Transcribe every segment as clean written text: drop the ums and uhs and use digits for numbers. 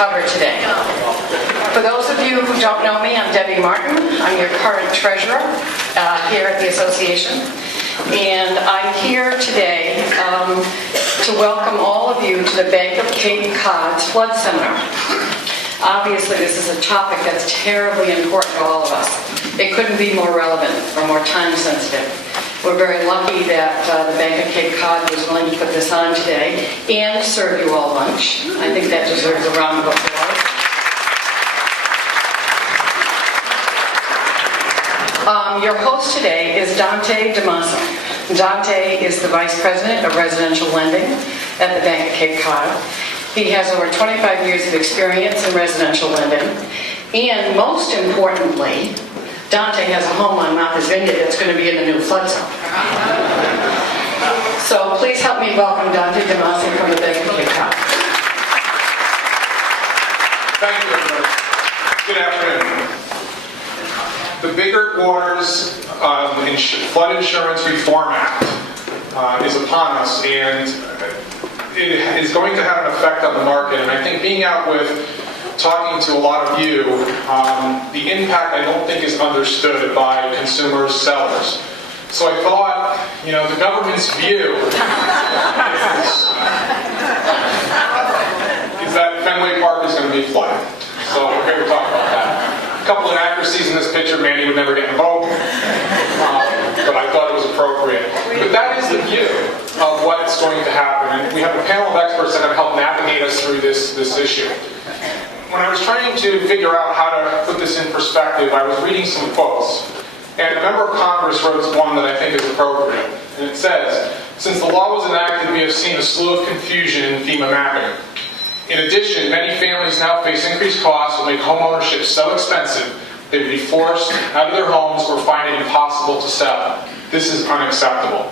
cover today. For those of you who don't know me, I'm Debbie Martin. I'm your current treasurer here at the association. And I'm here today to welcome all of you to the Bank of Cape Cod's Flood Seminar. Obviously, this is a topic that's terribly important to all of us. It couldn't be more relevant or more time sensitive. We're very lucky that the Bank of Cape Cod was willing to put this on today and serve you all lunch. I think that deserves a round of applause. Your host today is Dante DeMasso. Dante is the Vice President of Residential Lending at the Bank of Cape Cod. He has over 25 years of experience in residential lending. And most importantly, Dante has a home on Martha's Vineyard that's going to be in the new flood zone. So please help me welcome Dante DeMasso from the Bank of Cape Cod. Thank you, everybody. Good afternoon. The Bigger Waters Flood Insurance Reform Act is upon us, and it is going to have an effect on the market. And I think being out with talking to a lot of you, the impact I don't think is understood by consumers, sellers. So I thought, the government's view is that Fenway Park is going to be flooded. So we're here to talk about that. A couple of inaccuracies in this picture. Manny would never get involved, but I thought it was appropriate. But that is the view of what's going to happen. And we have a panel of experts that have helped navigate us through this issue. When I was trying to figure out how to put this in perspective, I was reading some quotes. And a member of Congress wrote one that I think is appropriate. And it says, "Since the law was enacted, we have seen a slew of confusion in FEMA mapping. In addition, many families now face increased costs that make homeownership so expensive they would be forced out of their homes or find it impossible to sell. This is unacceptable.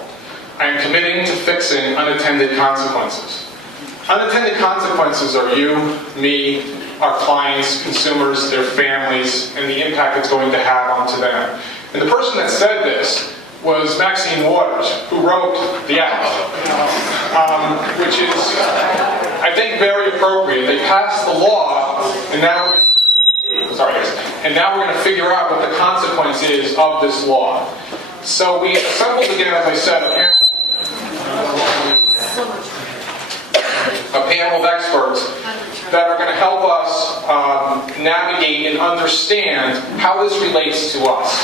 I am committing to fixing unintended consequences." Unintended consequences are you, me, our clients, consumers, their families, and the impact it's going to have onto them. And the person that said this was Maxine Waters, who wrote the act, which is, I think, very appropriate. They passed the law, and now we're going to figure out what the consequence is of this law. So we assembled again, as I said, a panel of experts that are going to help us navigate and understand how this relates to us.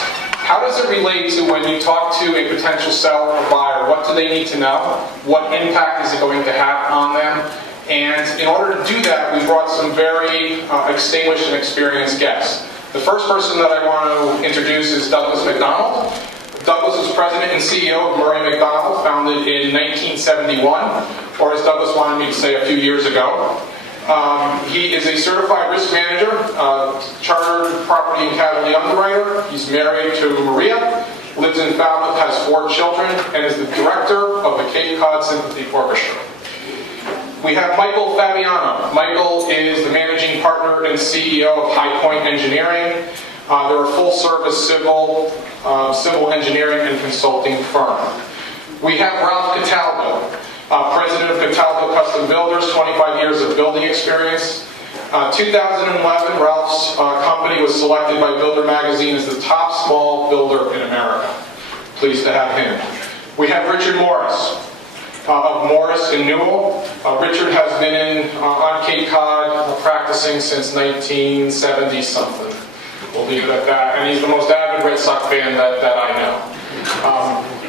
How does it relate to when you talk to a potential seller or buyer? What do they need to know? What impact is it going to have on them? And in order to do that, we brought some very extinguished and experienced guests. The first person that I want to introduce is Douglas McDonald. Douglas is president and CEO of Murray McDonald, founded in 1971, or as Douglas wanted me to say a few years ago. He is a certified risk manager, chartered property and casualty underwriter. He's married to Maria, lives in Falmouth, has 4 children, and is the director of the Cape Cod Sympathy Orchestra. We have Michael Fabiano. Michael is the managing partner and CEO of High Point Engineering. They're a full-service civil engineering and consulting firm. We have Ralph Cataldo, president of Cataldo Custom Builders, 25 years of building experience. 2011, Ralph's company was selected by Builder Magazine as the top small builder in America. Pleased to have him. We have Richard Morris of Morris in Newell. Richard has been on Cape Cod practicing since 1970-something. We'll leave it at that. And he's the most avid Red Sox fan that I know.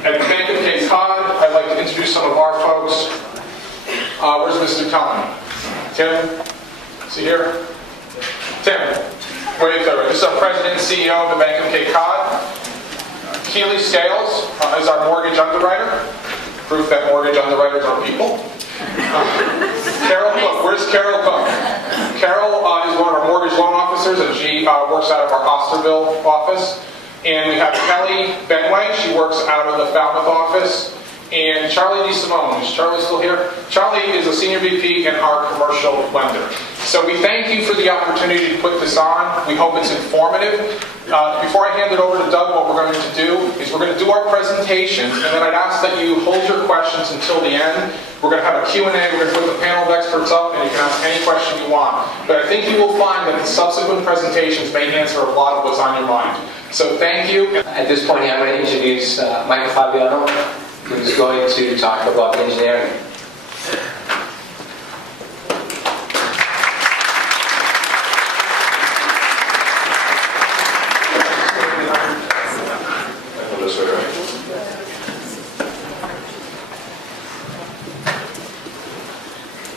At the Bank of Cape Cod, I'd like to introduce some of our folks. Where's Mr. Tom? Tim? Is he here? Tim, wave there. This is our president and CEO of the Bank of Cape Cod. Keely Scales is our mortgage underwriter. Proof that mortgage underwriters are people. Carol Cook. Where's Carol Cook? Carol is one of our mortgage loan officers, and she works out of our Osterville office. And we have Kelly Benway. She works out of the Falmouth office. And Charlie DeSimone. Is Charlie still here? Charlie is a senior VP and our commercial lender. So we thank you for the opportunity to put this on. We hope it's informative. Before I hand it over to Doug, what we're going to do is we're going to do our presentation, and then I'd ask that you hold your questions until the end. We're going to have a Q&A. We're going to put the panel of experts up, and you can ask any question you want. But I think you will find that the subsequent presentations may answer a lot of what's on your mind. So thank you. At this point, I'm going to introduce Michael Fabiano, who's going to talk about the engineering.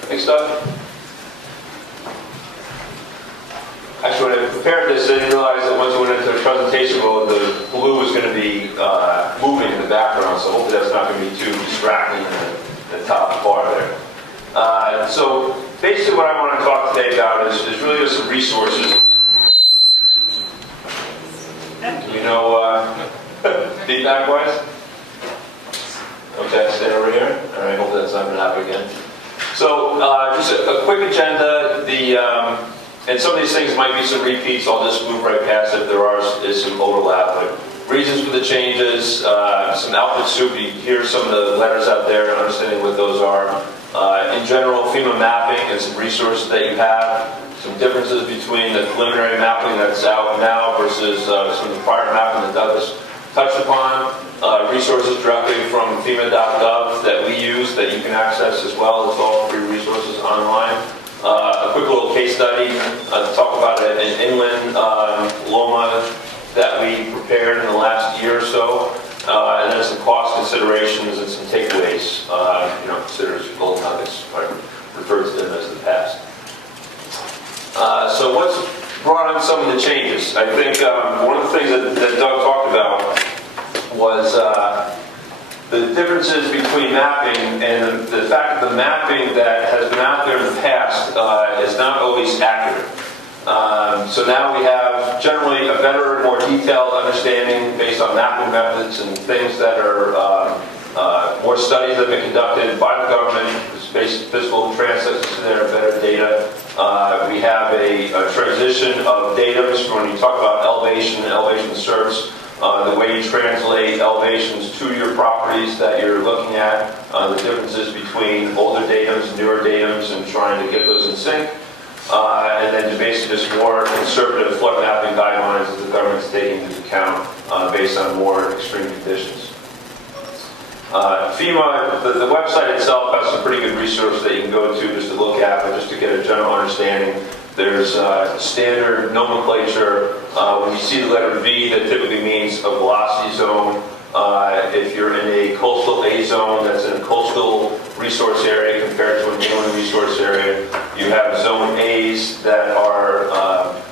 Next up. Actually, when I prepared this, I didn't realize that once I went into the presentation mode, the blue was going to be moving in the background, so hopefully that's not going to be too distracting in the top bar there. So basically what I want to talk today about is really just some resources. Do we know feedback-wise? Okay, stay over here. All right, hopefully that's not going to happen again. So just a quick agenda. And some of these things might be some repeats. I'll just move right past it. There is some overlap. But reasons for the changes, some alphabet soup. You hear some of the letters out there, understanding what those are. In general, FEMA mapping and some resources that you have. Some differences between the preliminary mapping that's out now versus some of the prior mapping that Douglas touched upon. Resources directly from FEMA.gov that we use that you can access as well. It's all free resources online. A quick little case study to talk about an inland Loma that we prepared in the last year or so. And then some cost considerations and some takeaways. Consider as golden nuggets. I refer to them as the past. So what's brought on some of the changes? I think one of the things that Doug talked about was the differences between mapping and the fact that the mapping that has been out there in the past is not always accurate. So now we have generally a better, more detailed understanding based on mapping methods and things that are more studies that have been conducted by the government, physical transits in there, better data. We have a transition of data from when you talk about elevation and elevation search. The way you translate elevations to your properties that you're looking at, the differences between older datums, newer datums, and trying to get those in sync. And then basically just more conservative flood mapping guidelines that the government's taking into account based on more extreme conditions. FEMA, the website itself has some pretty good resources that you can go to just to look at, but just to get a general understanding. There's standard nomenclature. When you see the letter V, that typically means a velocity zone. If you're in a coastal A zone, that's in a coastal resource area compared to an inland resource area. You have zone A's that are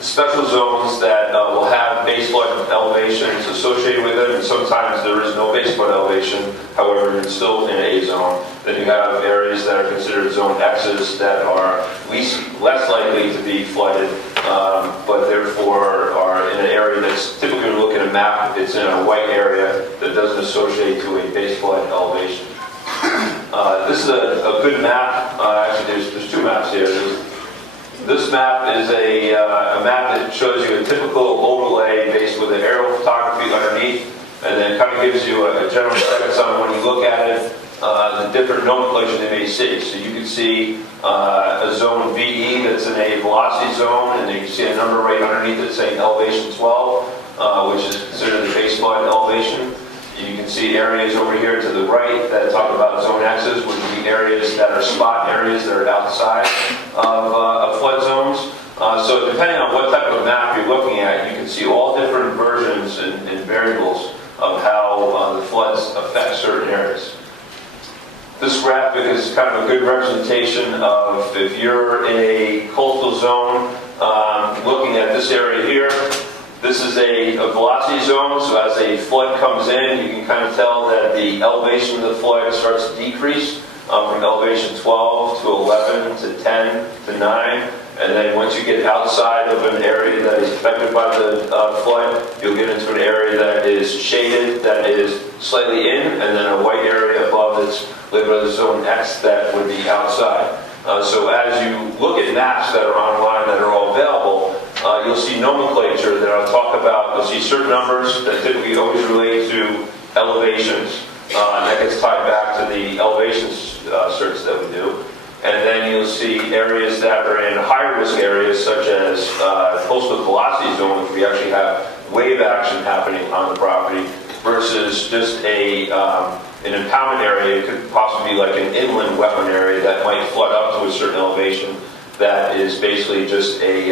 special zones that will have base flood elevations associated with it, and sometimes there is no base flood elevation, however, it's still in A zone. Then you have areas that are considered zone X's that are less likely to be flooded, but therefore are in an area that's typically, when you look at a map, it's in a white area that doesn't associate to a base flood elevation. This is a good map. Actually, there's two maps here. This map is a map that shows you a typical overlay based with an aerial photography underneath, and then kind of gives you a general sense on when you look at it, the different nomenclature you may see. So you can see a zone VE that's in a velocity zone, and then you can see a number right underneath it saying elevation 12, which is considered the base flood elevation. You can see areas over here to the right that talk about zone X's, which would be areas that are spot areas that are outside of flood zones. So depending on what type of map you're looking at, you can see all different versions and variables of how the floods affect certain areas. This graphic is kind of a good representation of if you're in a coastal zone, looking at this area here. This is a velocity zone, so as a flood comes in, you can kind of tell that the elevation of the flood starts to decrease from elevation 12 to 11 to 10 to 9. And then once you get outside of an area that is affected by the flood, you'll get into an area that is shaded, that is slightly in, and then a white area above that's labeled as zone X that would be outside. So as you look at maps that are online that are all available, you'll see nomenclature that I'll talk about. You'll see certain numbers that typically always relate to elevations, and that gets tied back to the elevations search that we do. And then you'll see areas that are in higher risk areas, such as coastal velocity zone, which we actually have wave action happening on the property, versus just an impoundment area. It could possibly be like an inland wetland area that might flood up to a certain elevation. That is basically just a,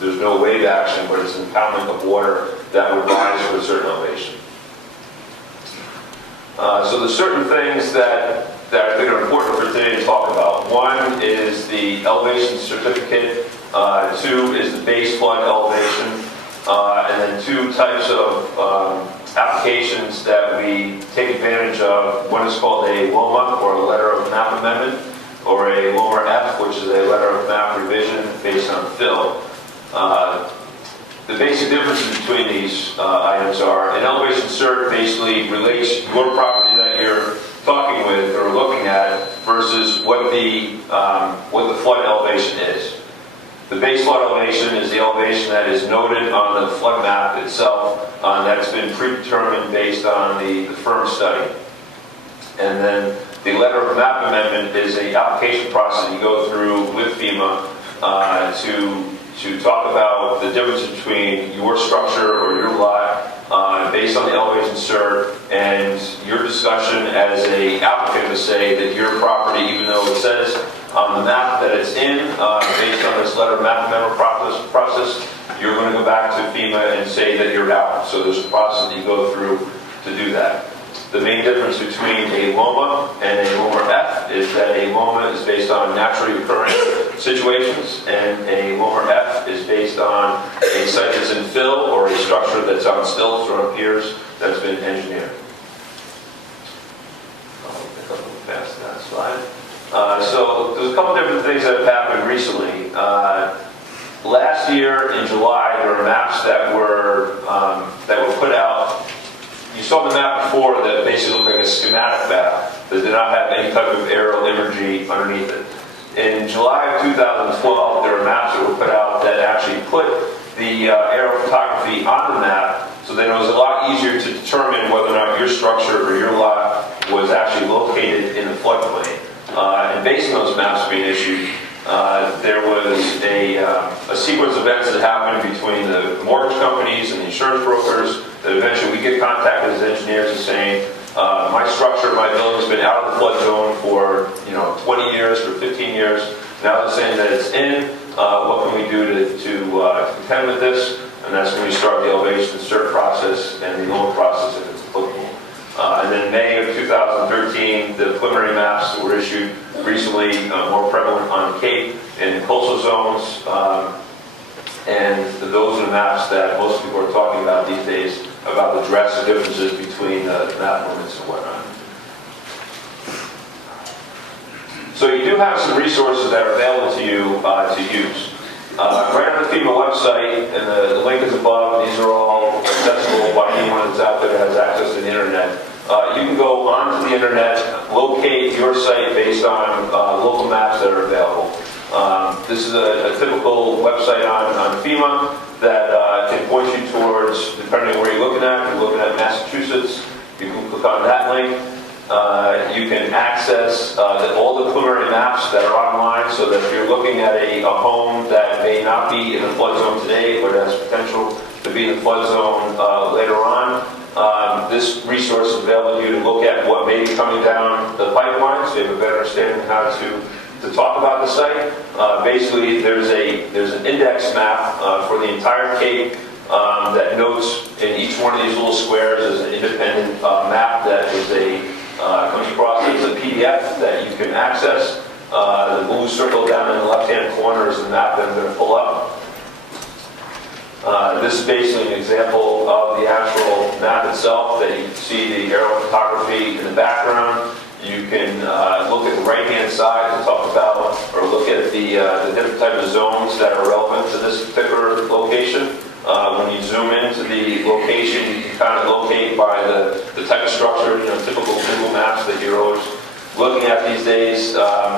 there's no wave action, but it's an impoundment of water that would rise to a certain elevation. So there's certain things that I think are important for today to talk about. One is the elevation certificate, two is the base flood elevation, and then two types of applications that we take advantage of. One is called a LOMA, or a letter of map amendment, or a LOMA F, which is a letter of map revision based on fill. The basic differences between these items are an elevation cert basically relates your property that you're talking with or looking at versus what the flood elevation is. The base flood elevation is the elevation that is noted on the flood map itself, that's been predetermined based on the firm study. And then the letter of map amendment is an application process you go through with FEMA to talk about the difference between your structure or your lot based on the elevation cert and your discussion as an applicant to say that your property, even though it says on the map that it's in, based on this letter of map amendment process, you're going to go back to FEMA and say that you're out. So there's a process that you go through to do that. The main difference between a LOMA and a LOMA F is that a LOMA is based on naturally occurring situations, and a LOMA F is based on a site that's in fill or a structure that's on stilts or on piers that's been engineered. I'll pick up past that slide. So there's a couple different things that have happened recently. Last year in July, there were maps that were put out. You saw the map before that basically looked like a schematic map that did not have any type of aerial imagery underneath it. In July of 2012, there were maps that were put out that actually put the aerial photography on the map, so then it was a lot easier to determine whether or not your structure or your lot was actually located in the floodplain. And based on those maps being issued, there was a sequence of events that happened between the mortgage companies and the insurance brokers that eventually we get contacted as engineers and saying, my structure, my building's been out of the flood zone for 20 years, for 15 years. Now they're saying that it's in. What can we do to contend with this? And that's when we start the elevation cert process and the loan process if it's applicable. And then May of 2013, the preliminary maps that were issued recently, more prevalent on Cape and in coastal zones. And those are the maps that most people are talking about these days about the drastic differences between the map limits and whatnot. So you do have some resources that are available to you to use. Right on the FEMA website, and the link is above, these are all accessible by anyone that's out there that has access to the internet. You can go onto the internet, locate your site based on local maps that are available. This is a typical website on FEMA that can point you towards, depending on where you're looking at. If you're looking at Massachusetts, you can click on that link. You can access all the preliminary maps that are online, so that if you're looking at a home that may not be in the flood zone today, but has potential to be in the flood zone later on, this resource is available to you to look at what may be coming down the pipeline, so you have a better understanding of how to talk about the site. Basically, there's an index map for the entire Cape that notes in each one of these little squares is an independent map that is comes across as a PDF that you can access. The blue circle down in the left-hand corner is the map that I'm going to pull up. This is basically an example of the actual map itself, that you can see the aerial photography in the background. You can look at the right-hand side and talk about, or look at the different type of zones that are relevant to this particular location. When you zoom into the location, you can kind of locate by the type of structure, typical Google Maps that you're always looking at these days,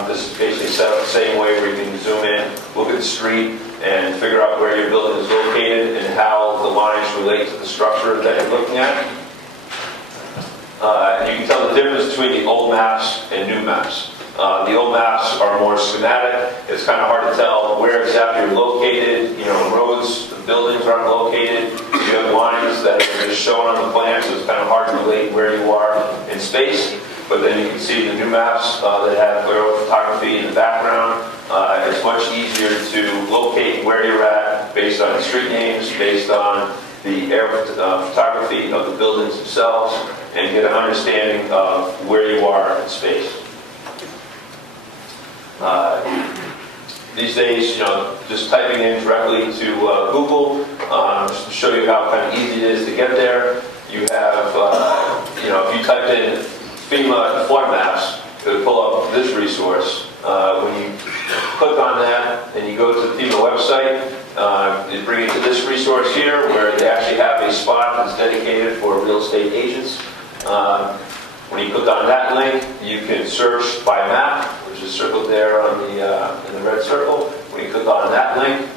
this is basically set up the same way where you can zoom in, look at the street, and figure out where your building is located and how the lines relate to the structure that you're looking at. You can tell the difference between the old maps and new maps. The old maps are more schematic. It's kind of hard to tell where exactly you're located. You know, roads, the buildings aren't located. You have lines that are just shown on the plan, so it's kind of hard to relate where you are in space. But then you can see the new maps that have aerial photography in the background. It's much easier to locate where you're at based on street names, based on the aerial photography of the buildings themselves, and get an understanding of where you are in space. These days, you know, just typing in directly to Google, just to show you how kind of easy it is to get there. You have, you know, if you typed in FEMA flood maps, it would pull up this resource. When you click on that and you go to the FEMA website, it brings you to this resource here where they actually have a spot that's dedicated for real estate agents. When you click on that link, you can search by map, which is circled there on the in the red circle. When you click on that link,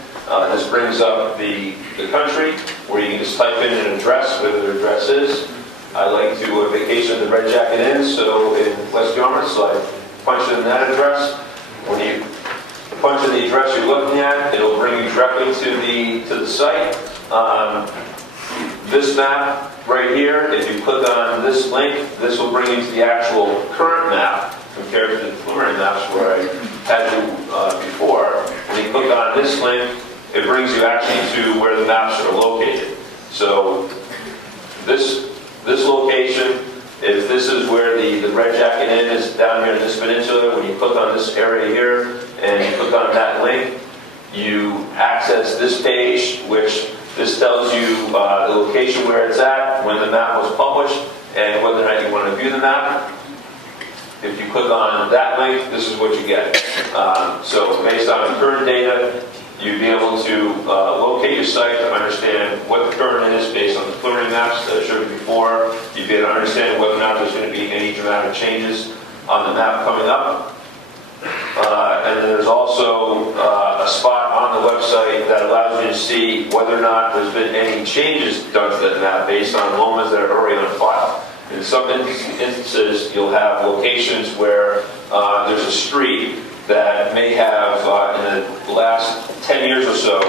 this brings up the country where you can just type in an address, where the address is. I like to vacation in the Red Jacket Inn, so in West Yarmouth, so I punch in that address. When you punch in the address you're looking at, it'll bring you directly to the site. This map right here, if you click on this link, this will bring you to the actual current map compared to the preliminary maps where I had you before. When you click on this link, it brings you actually to where the maps are located. So this location, if this is where the Red Jacket Inn is down here in this peninsula, when you click on this area here and you click on that link, you access this page, which this tells you the location where it's at, when the map was published, and whether or not you want to view the map. If you click on that link, this is what you get. So based on the current data, you'd be able to locate your site to understand what the current is based on the preliminary maps that I showed you before. You'd be able to understand whether or not there's going to be any dramatic changes on the map coming up. And then there's also a spot on the website that allows you to see whether or not there's been any changes done to that map based on lomas that are already on file. In some instances, you'll have locations where there's a street that may have, in the last 10 years or so,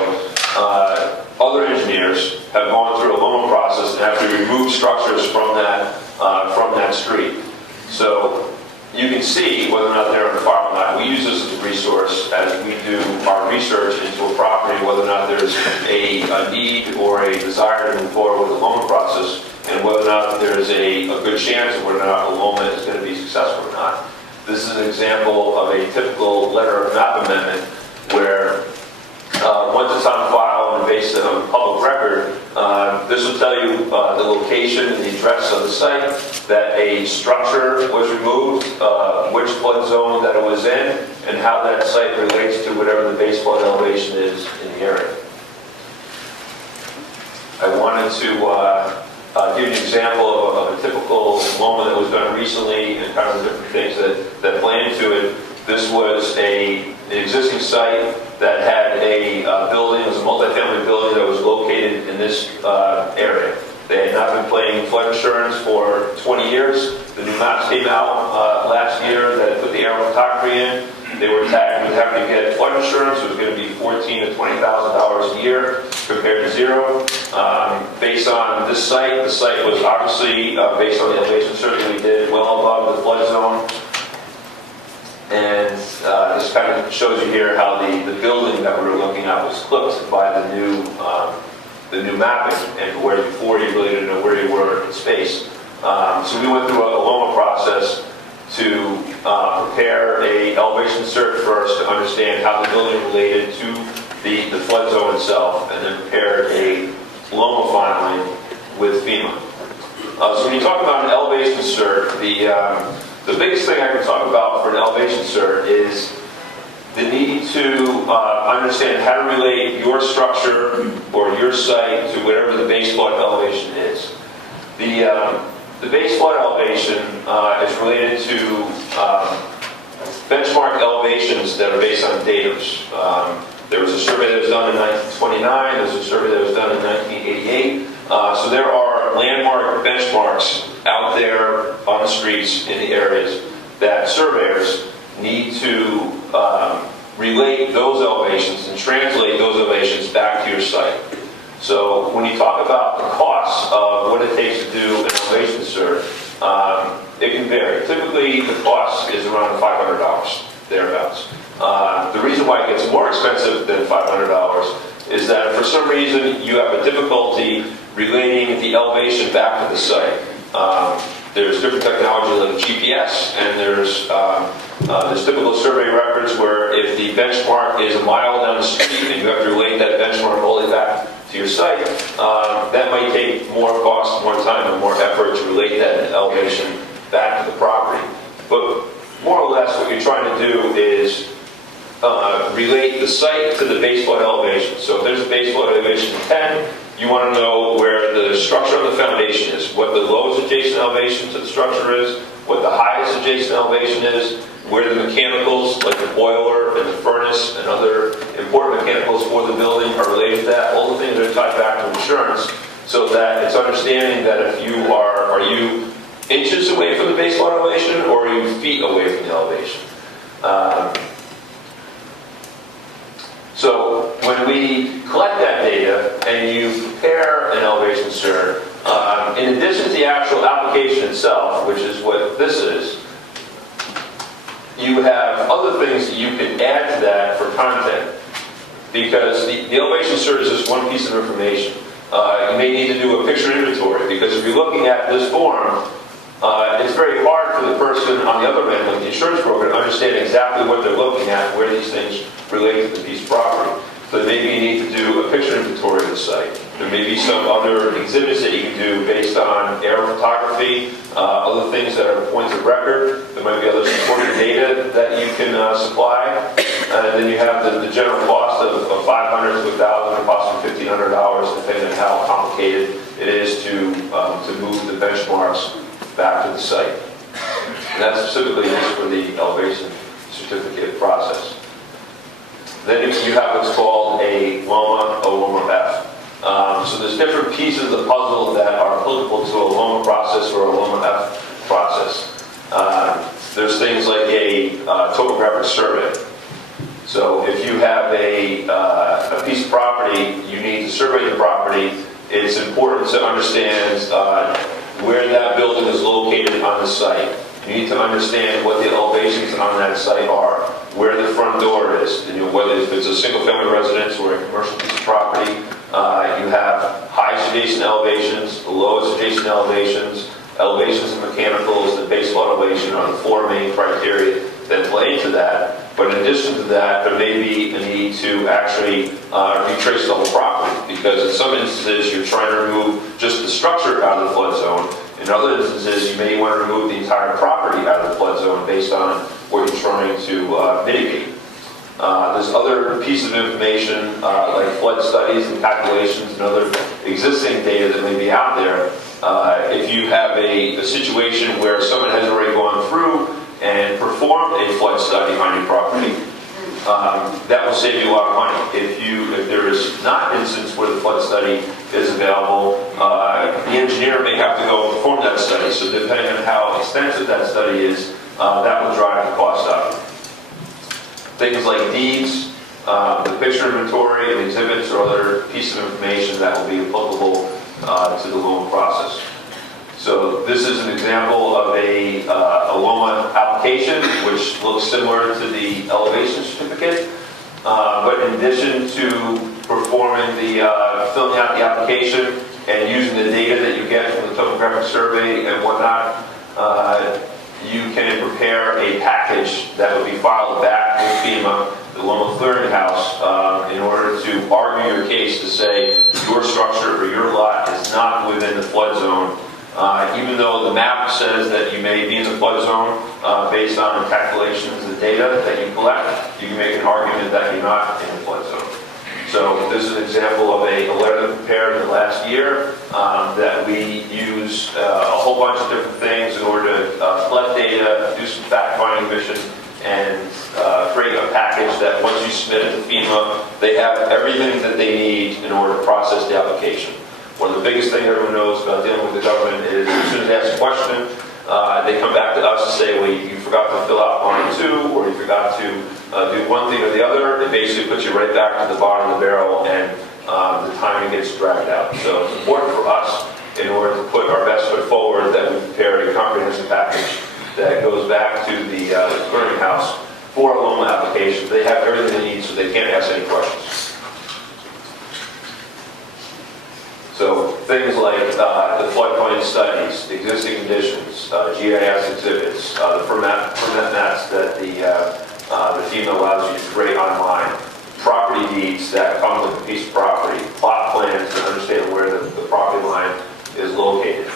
other engineers have gone through a loma process and have to remove structures from that street. So you can see whether or not they're on the file or not. We use this as a resource as we do our research into a property, whether or not there's a need or a desire to move forward with the loma process, and whether or not there's a good chance of whether or not a loma is going to be successful or not. This is an example of a typical letter of map amendment where once it's on file and based on public record, this will tell you the location and the address of the site, that a structure was removed, which flood zone that it was in, and how that site relates to whatever the base flood elevation is in the area. I wanted to give you an example of a typical loma that was done recently and kind of the different things that play into it. This was an existing site that had a building, it was a multifamily building that was located in this area. They had not been paying flood insurance for 20 years. The new maps came out last year that put the aerial photography in. They were tagged with having to get flood insurance. It was going to be $14,000 to $20,000 a year compared to zero. Based on this site, the site was obviously, based on the elevation survey we did, well above the flood zone. And this kind of shows you here how the building that we were looking at was clipped by the new mapping, and where before you really didn't know where you were in space. So we went through a loma process to prepare a elevation search first to understand how the building related to the flood zone itself, and then prepared a loma filing with FEMA. So when you talk about an elevation cert, the biggest thing I can talk about for an elevation cert is the need to understand how to relate your structure or your site to whatever the base flood elevation is. The base flood elevation is related to benchmark elevations that are based on datums. There was a survey that was done in 1929, there was a survey that was done in 1988. So there are landmark benchmarks out there on the streets in the areas that surveyors need to relate those elevations and translate those elevations back to your site. So when you talk about the costs of what it takes to do an elevation search, it can vary. Typically, the cost is around $500, thereabouts. The reason why it gets more expensive than $500 is that for some reason you have a difficulty relating the elevation back to the site. There's different technology like GPS, and there's typical survey records where if the benchmark is a mile down the street and you have to relate that benchmark all the way back to your site, that might take more cost, more time, and more effort to relate that elevation back to the property. But more or less what you're trying to do is relate the site to the base flood elevation. So if there's a base flood elevation of 10, you want to know where the structure of the foundation is, what the lowest adjacent elevation to the structure is, what the highest adjacent elevation is, where the mechanicals, like the boiler and the furnace and other important mechanicals for the building are related to that. All the things are tied back to insurance, so that it's understanding that if you are you inches away from the base flood elevation, or are you feet away from the elevation? So when we collect that data and you prepare an elevation cert, in addition to the actual application itself, which is what this is, you have other things that you can add to that for content. Because the elevation cert is just one piece of information. You may need to do a picture inventory, because if you're looking at this form, it's very hard for the person on the other end, like the insurance broker, to understand exactly what they're looking at, where these things relate to the piece of property. So maybe you need to do a picture inventory of the site. There may be some other exhibits that you can do based on aerial photography, other things that are points of record. There might be other supporting data that you can supply. And then you have the general cost of $500 to $1,000 or possibly $1,500, depending on how complicated it is to move the benchmarks back to the site. And that's specifically just for the elevation certificate process. Then you have what's called a LOMA F. So there's different pieces of the puzzle that are applicable to a LOMA process or a LOMA F process. There's things like a topographic survey. So if you have a piece of property, you need to survey the property. It's important to understand where that building is located on the site. You need to understand what the elevations on that site are, where the front door is, whether if it's a single-family residence or a commercial piece of property. You have highest adjacent elevations, the lowest adjacent elevations, elevations of mechanicals, the base flood elevation are the four main criteria that play into that. But in addition to that, there may be a need to actually retrace the whole property, because in some instances you're trying to remove just the structure out of the flood zone. In other instances, you may want to remove the entire property out of the flood zone based on what you're trying to mitigate. There's other pieces of information like flood studies and calculations and other existing data that may be out there. If you have a situation where someone has already gone through and performed a flood study on your property, that will save you a lot of money. If there is not an instance where the flood study is available, the engineer may have to go perform that study. So depending on how extensive that study is, that will drive the cost up. Things like deeds, the picture inventory, and exhibits or other pieces of information that will be applicable to the loan process. So this is an example of a LOMA application, which looks similar to the elevation certificate. But in addition to performing filling out the application and using the data that you get from the topographic survey and whatnot, you can prepare a package that will be filed back with FEMA, the LOMA clearinghouse, in order to argue your case to say your structure or your lot is not within the flood zone. Even though the map says that you may be in the flood zone based on the calculations and data that you collect, you can make an argument that you're not in the flood zone. So this is an example of a letter that prepared in the last year that we use a whole bunch of different things in order to collect data, do some fact-finding mission, and create a package that once you submit it to FEMA, they have everything that they need in order to process the application. One of the biggest things everyone knows about dealing with the government is as soon as they ask a question, they come back to us and say, well, you forgot to fill out line 2, or you forgot to do one thing or the other. It basically puts you right back to the bottom of the barrel, and the timing gets dragged out. So it's important for us, in order to put our best foot forward, that we prepare a comprehensive package that goes back to the clearinghouse for a loan application. They have everything they need, so they can't ask any questions. So things like the floodplain studies, existing conditions, GIS exhibits, the permit maps that the FEMA allows you to create online, property deeds that come with a piece of property, plot plans to understand where the property line is located.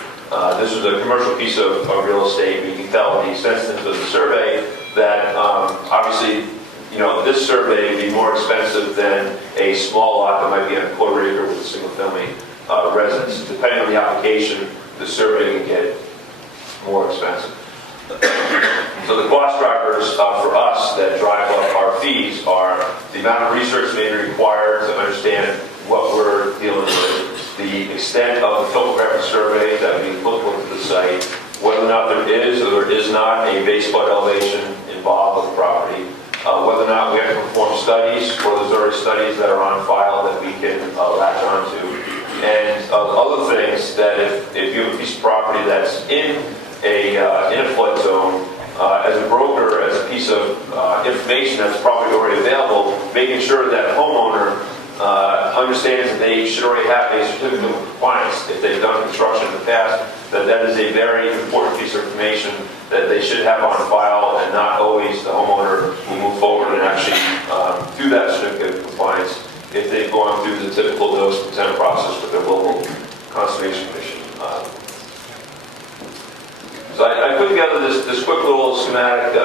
This is a commercial piece of real estate, but you can tell the extensiveness of the survey that obviously, this survey would be more expensive than a small lot that might be on a quarter acre with a single family residence. Depending on the application, the survey can get more expensive. So the cost drivers for us that drive up our fees are the amount of research may be required to understand what we're dealing with, the extent of the topographic survey that we look into the site, whether or not there is or there is not a base flood elevation involved with the property, whether or not we have to perform studies, or there's already studies that are on file that we can latch onto, and other things that if you have a piece of property that's in a flood zone, as a broker, as a piece of information that's probably already available, making sure that homeowner understands that they should already have a certificate of compliance if they've done construction in the past, that is a very important piece of information that they should have on file, and not always the homeowner will move forward and actually do that certificate of compliance if they've gone through the typical notice of consent process with their local conservation commission. So I put together this quick little schematic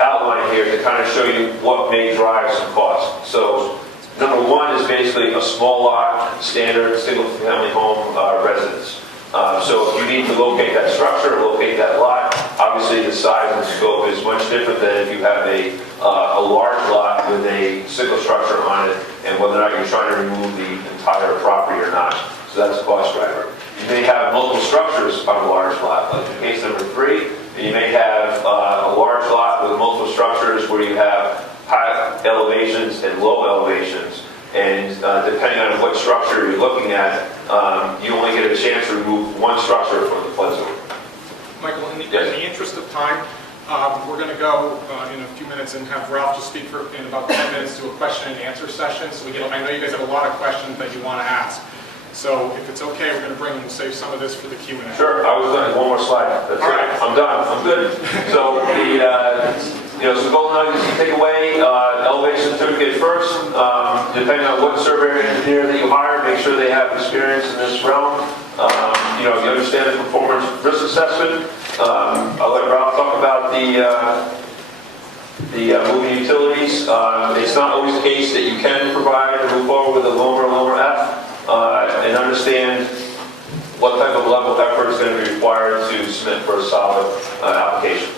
outline here to kind of show you what may drive some cost. So number one is basically a small lot, standard single-family home residence. So if you need to locate that structure, locate that lot, obviously the size and scope is much different than if you have a large lot with a single structure on it, and whether or not you're trying to remove the entire property or not. So that's a cost driver. You may have multiple structures on a large lot, like in case number 3. You may have a large lot with multiple structures where you have high elevations and low elevations. And depending on what structure you're looking at, you only get a chance to remove one structure from the flood zone. Michael, in the interest of time, we're going to go in a few minutes and have Ralph just speak in about 10 minutes to a question and answer session. So I know you guys have a lot of questions that you want to ask. So if it's okay, we're going to save some of this for the Q&A. Sure, I was done. One more slide. That's all it. right. I'm done. I'm good. So some golden nuggets you take away. Elevation certificate first. Depending on what surveyor engineer that you hire, make sure they have experience in this realm. You understand the performance risk assessment. I'll let Ralph talk about the moving utilities. It's not always the case that you can provide or move forward with a lower F. And understand what type of level of effort is going to be required to submit for a solid application.